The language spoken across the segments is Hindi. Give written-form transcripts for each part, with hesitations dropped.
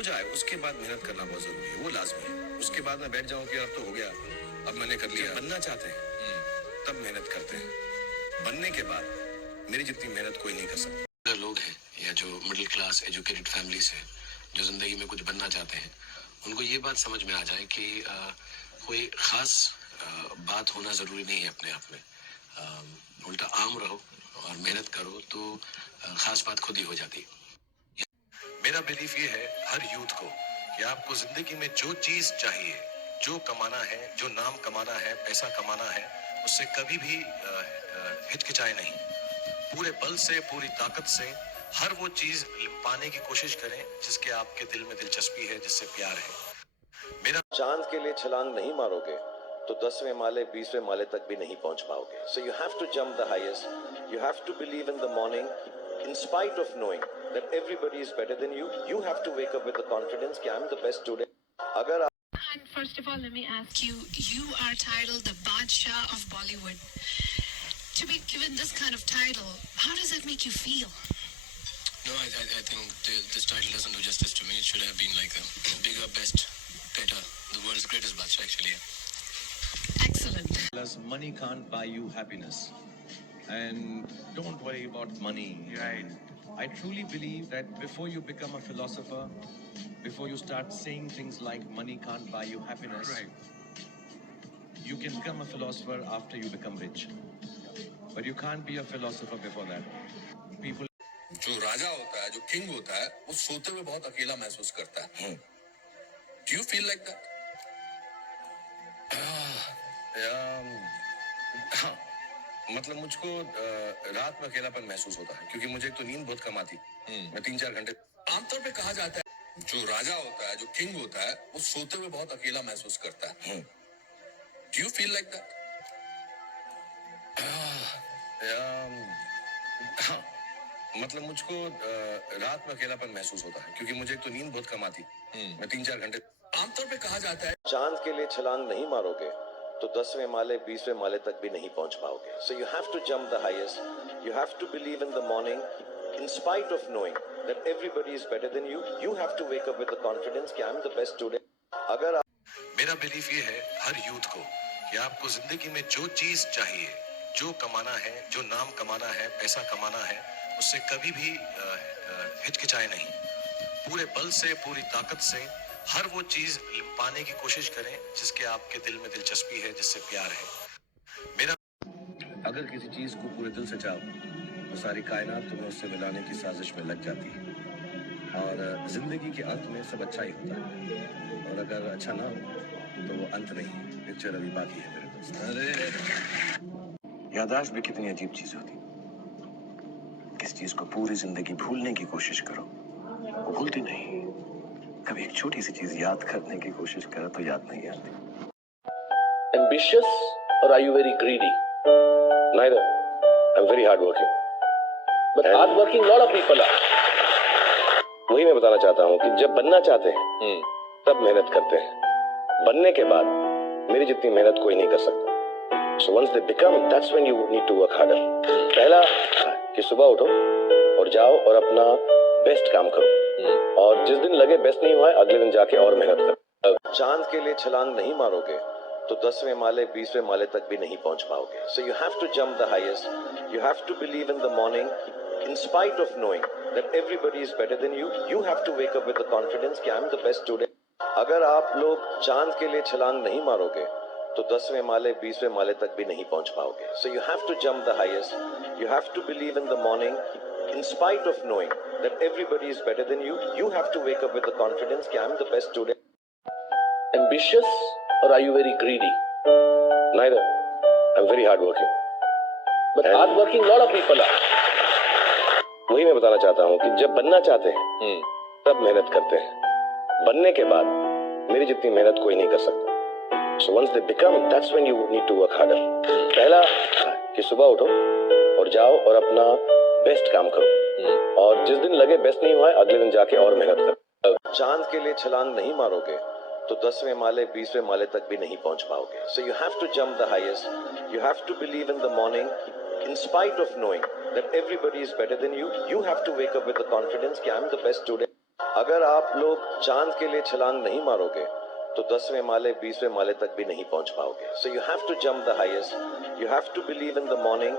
हो जाए उसके बाद मेहनत करना बहुत जरूरी है, वो लाजमी है। उसके बाद मैं बैठ जाऊं कि अब तो हो गया, अब मैंने कर लिया। बनना चाहते हैं तब मेहनत करते हैं, बनने के बाद मेरी जितनी मेहनत कोई नहीं कर सकता। लोग हैं या जो मिडिल क्लास एजुकेटेड फैमिली से जो जिंदगी में कुछ बनना चाहते हैं, उनको ये बात समझ में आ जाए कि कोई खास बात होना जरूरी नहीं है अपने आप में। उल्टा आम रहो और मेहनत करो तो खास बात खुद ही हो जाती है। मेरा बिलीफ ये है हर यूथ को कि आपको जिंदगी में जो चीज चाहिए, जो कमाना है, जो नाम कमाना है, पैसा कमाना है, उससे कभी भी हिचकिचाए नहीं। पूरे बल से, पूरी ताकत से हर वो चीज पाने की कोशिश करें जिसके आपके दिल में दिलचस्पी है, जिससे प्यार है। मेरा चांद के लिए छलांग नहीं मारोगे तो 10वें माले 20वें माले तक भी नहीं पहुंच पाओगे। So you have to jump the highest. You have to believe in the morning, in spite of knowing that everybody is better than you. You have to wake up with the confidence that I'm the best today. अगर And first of all, let me ask you, you are titled the Badshah of Bollywood. To be given this kind of title, how does that make you feel? No, I think this title doesn't do justice to me. It should have been like a bigger, best, better, the world's greatest Badshah actually. Excellent. Plus, money can't buy you happiness. And don't worry about money. Right. I truly believe that before you become a philosopher, before you start saying things like money can't buy you happiness, right, you can become a philosopher after you become rich. But you can't be a philosopher before that. People. जो राजा होता है, जो किंग होता है, वो सोते हुए बहुत अकेला महसूस करता है। Do you feel like that? हाँ, मतलब मुझको रात में अकेलापन महसूस होता है क्योंकि मुझे एक तो नींद बहुत कम आती। मैं 3-4 घंटे। आमतौर पे कहा जाता है जो राजा होता है, जो किंग होता है, वो सोते हुए बहुत अकेला महसूस करता है। Do you feel like that? हाँ, मतलब मुझको रात में अकेलापन महसूस होता है क्योंकि मुझे एक तो नींद बहुत कम आती। मैं 3-4 घंटे। आमतौर पे कहा जाता है चांद के लिए छलांग नहीं मारोगे तो 10वें माले 20वें माले तक भी नहीं पहुंच पाओगे। So you have to jump the highest. You have to believe in the morning, in spite of knowing that everybody is better than you. You have to wake up with the confidence that I'm the best today. अगर मेरा बिलीफ ये है हर यूथ को कि आपको जिंदगी में जो चीज चाहिए, जो कमाना है, जो नाम कमाना है, पैसा कमाना है, उससे कभी भी हिचकिचाए नहीं। पूरे बल से, पूरी ताकत से हर वो चीज पाने की कोशिश करें जिसके आपके दिल में दिलचस्पी है, जिससे प्यार है। मेरा अगर किसी चीज को पूरे दिल से चाहो तो सारी कायनात तुम्हें उससे मिलाने की साजिश में लग जाती है और जिंदगी के अंत में सब अच्छा ही होता है और अगर अच्छा ना हो तो वो अंत नहीं, पिक्चर अभी बाकी है मेरे दोस्त। अरे याददाश्त भी कितनी अजीब चीज होती। किस चीज को पूरी जिंदगी भूलने की कोशिश करो वो भूलती नहीं, कभी एक छोटी सी चीज याद करने की कोशिश करो तो याद नहीं आती। Ambitious or are you very greedy? Neither. I'm very hardworking. But hardworking lot of people are. वही मैं बताना चाहता हूँ कि जब बनना चाहते हैं तब मेहनत करते हैं, बनने के बाद मेरी जितनी मेहनत कोई नहीं कर सकता। So once they become, that's when you need to work harder. पहला कि सुबह उठो और जाओ और अपना बेस्ट काम करो और जिस दिन लगे बेस्ट नहीं हुआ अगले दिन जाके और मेहनत करो। चांद के लिए छलांग नहीं मारोगे तो 10वें माले 20वें माले तक भी नहीं पहुंच पाओगे। So you have to jump the highest. You have to believe in the morning, in spite of knowing that everybody is better than you. You have to wake up with the confidence that I'm the best today. अगर आप लोग चांद के लिए छलांग नहीं मारोगे तो 10वें माले 20वें माले तक भी नहीं पहुंच पाओगे। So you have to jump the highest. You have to believe in the morning, in spite of knowing that everybody is better than you. You have to wake up with the confidence that I'm the best today. Ambitious or are you very greedy? Neither. I'm very hardworking. But hardworking lot of people are. वही मैं बताना चाहता हूँ कि जब बनना चाहते हैं तब मेहनत करते हैं, बनने के बाद मेरी जितनी मेहनत कोई नहीं कर सकता। So once they become, that's when you need to work harder. पहला कि सुबह उठो और जाओ और अपना बेस्ट काम करो और जिस दिन लगे बेस्ट नहीं हुआ अगले दिन जाके और मेहनत करो। चांद के लिए छलांग नहीं मारोगे तो 10वें माले 20वें माले तक भी नहीं पहुंच पाओगे। So you have to jump the highest. You have to believe in the morning, in spite of knowing that everybody is better than you. You have to wake up with the confidence that I'm the best today. अगर आप लोग चांद के लिए छलांग नहीं मारोगे तो 10वें माले 20वें माले तक भी नहीं पहुंच पाओगे. So you have to jump the highest. You have to believe in the morning.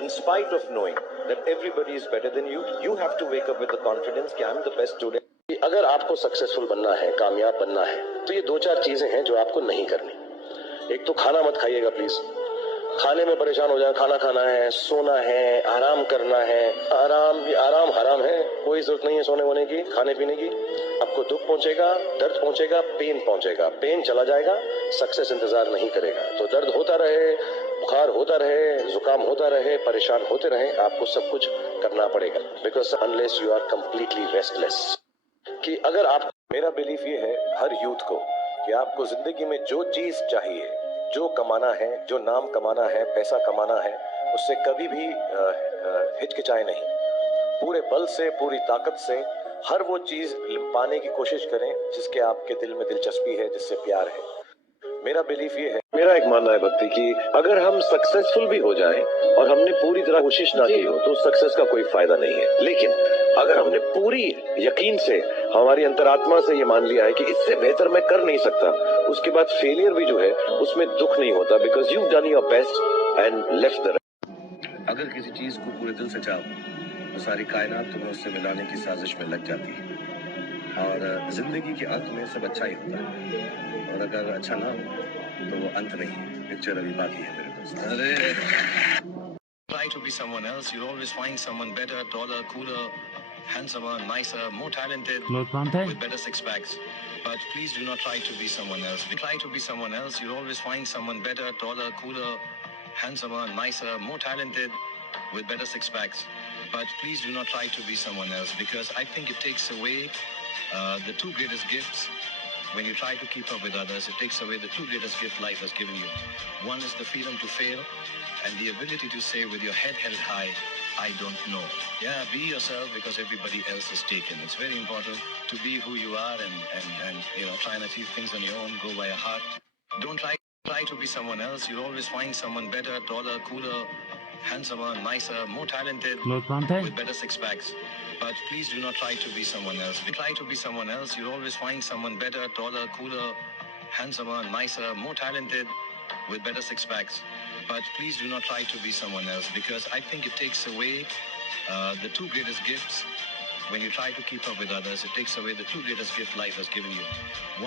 In spite of knowing that everybody is better than you, you have to wake up with the confidence कि I'm the best today. अगर आपको सक्सेसफुल बनना है, कामयाब बनना है, तो ये 2-4 चीजें हैं जो आपको नहीं करनी. एक तो खाना मत खाइएगा प्लीज. खाने में परेशान हो जाए. खाना खाना है, सोना है, आराम करना है. आराम हराम है. कोई जरूरत नहीं है सोने वोने की, खाने पीने की. आपको दुख पहुंचेगा, दर्द पहुंचेगा, पेन पहुंचेगा. पेन चला जाएगा, सक्सेस इंतजार नहीं करेगा. तो दर्द होता रहे, बुखार होता रहे, जुकाम होता रहे, परेशान होते रहे, आपको सब कुछ करना पड़ेगा. Because unless you are completely restless. कि अगर आप, मेरा बिलीफ ये है हर यूथ को कि आपको जिंदगी में जो चीज चाहिए, जो कमाना है, जो नाम कमाना है, पैसा कमाना है, उससे कभी भी हिचकिचाए नहीं. पूरे बल से, पूरी ताकत से हर वो चीज पाने की कोशिश करें जिसके आपके दिल में दिलचस्पी है, जिससे प्यार है. मेरा बिलीफ ये है, मेरा एक मानना है भक्ति की अगर हम सक्सेसफुल भी हो जाएं और हमने पूरी तरह कोशिश ना की हो तो सक्सेस का कोई फायदा नहीं है. लेकिन अगर हमने पूरी यकीन से, हमारी अंतरात्मा से ये मान लिया है कि इससे बेहतर मैं कर नहीं सकता, उसके बाद फेलियर भी जो है उसमें दुख नहीं होता. Because you done your best and left the. अगर किसी चीज को पूरे दिल से चाहो तो सारी कायनात तुम्हें उससे मिलाने की साजिश में लग जाती है. और जिंदगी के अंत में सब अच्छा ही होता है. और अगर अच्छा ना हो तो वो अंत नहीं है. पिक्चर अभी बाकी है मेरे दोस्त. Try to be someone else. You'll always find someone better, taller, cooler, handsomer, nicer, more talented, with better six packs. But please do not try to be someone else. Try to be someone else. You'll always find someone better, taller, cooler, handsomer, nicer, more talented, with better six packs. But please do not try to be someone else, because I think it takes away the two greatest gifts. When you try to keep up with others, it takes away the two greatest gifts life has given you. One is the freedom to fail, and the ability to say with your head held high, I don't know. Yeah, be yourself because everybody else is taken. It's very important to be who you are and try and achieve things on your own. Go by your heart. Don't try to be someone else. You'll always find someone better, taller, cooler, handsomer, nicer, more talented, with better six packs. But please do not try to be someone else. Try to be someone else. You'll always find someone better, taller, cooler, handsomer, nicer, more talented, with better six packs. But please do not try to be someone else, because I think it takes away the two greatest gifts. When you try to keep up with others, it takes away the two greatest gifts life has given you.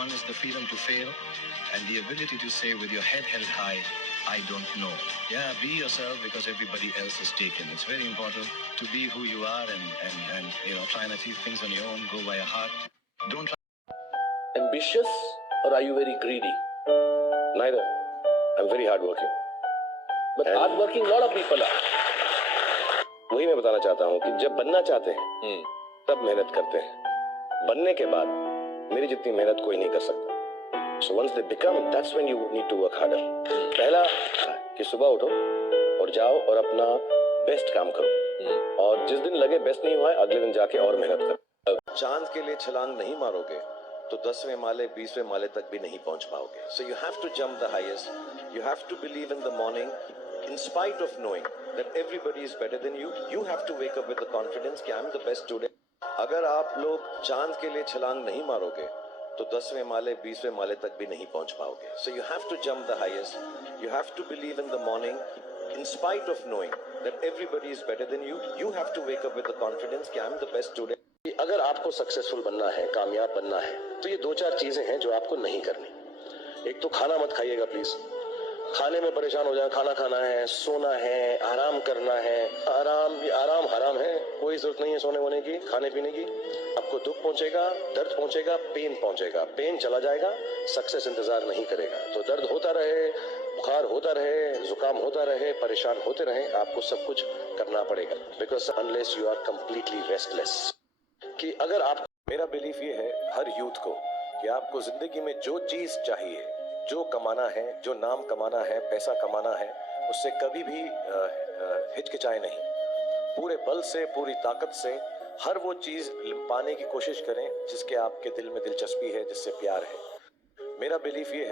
One is the freedom to fail, and the ability to say with your head held high, I don't know. Yeah, be yourself because everybody else is taken. It's very important to be who you are and try and achieve things on your own. Go by your heart. Don't try. Ambitious or are you very greedy? Neither. I'm very hardworking. But hardworking lot of people are. वही मैं बताना चाहता हूँ कि जब बनना चाहते हैं तब मेहनत करते हैं. बनने के बाद मेरी जितनी मेहनत कोई नहीं कर सकता. So once they become, that's when you need to work harder. पहला कि सुबह उठो और जाओ और अपना बेस्ट काम करो. और जिस दिन लगे बेस्ट नहीं हुआ है अगले दिन जाके और मेहनत करो. चांद के लिए छलांग नहीं मारोगे तो 10वें माले 20वें माले तक भी नहीं पहुंच पाओगे. So you have to jump the highest. You have to believe in the morning. In spite of knowing that everybody is better than you, you have to wake up with the confidence कि I'm the best today. अगर आप लोग चांद के लिए छलांग नहीं मारोगे तो 10वें माले 20वें माले तक भी नहीं पहुंच पाओगे. So you have to jump the highest. You have to believe in the morning. In spite of knowing that everybody is better than you, you have to wake up with the confidence कि I'm the best today. अगर आपको सक्सेसफुल बनना है, कामयाब बनना है, तो ये 2-4 चीजें हैं जो आपको नहीं करनी. एक तो खाना मत खाइएगा प्लीज. खाने में परेशान हो जाए. खाना खाना है, सोना है, आराम करना है. आराम हराम है. कोई जरूरत नहीं है सोने वोने की, खाने पीने की. आपको दुख पहुंचेगा, दर्द पहुंचेगा, पेन पहुंचेगा. पेन चला जाएगा, सक्सेस इंतजार नहीं करेगा. तो दर्द होता रहे, बुखार होता रहे, जुकाम होता रहे, परेशान होते रहे, आपको सब कुछ करना पड़ेगा. Because unless you are completely restless. कि अगर आप, मेरा बिलीफ ये है हर यूथ को कि आपको जिंदगी में जो चीज चाहिए, जो कमाना है, जो नाम कमाना है, पैसा कमाना है, उससे कभी भी हिचकिचाए नहीं. पूरे बल से, पूरी ताकत से हर वो चीज पाने की कोशिश करें जिसके आपके दिल में दिलचस्पी है, जिससे प्यार है. मेरा बिलीफ ये है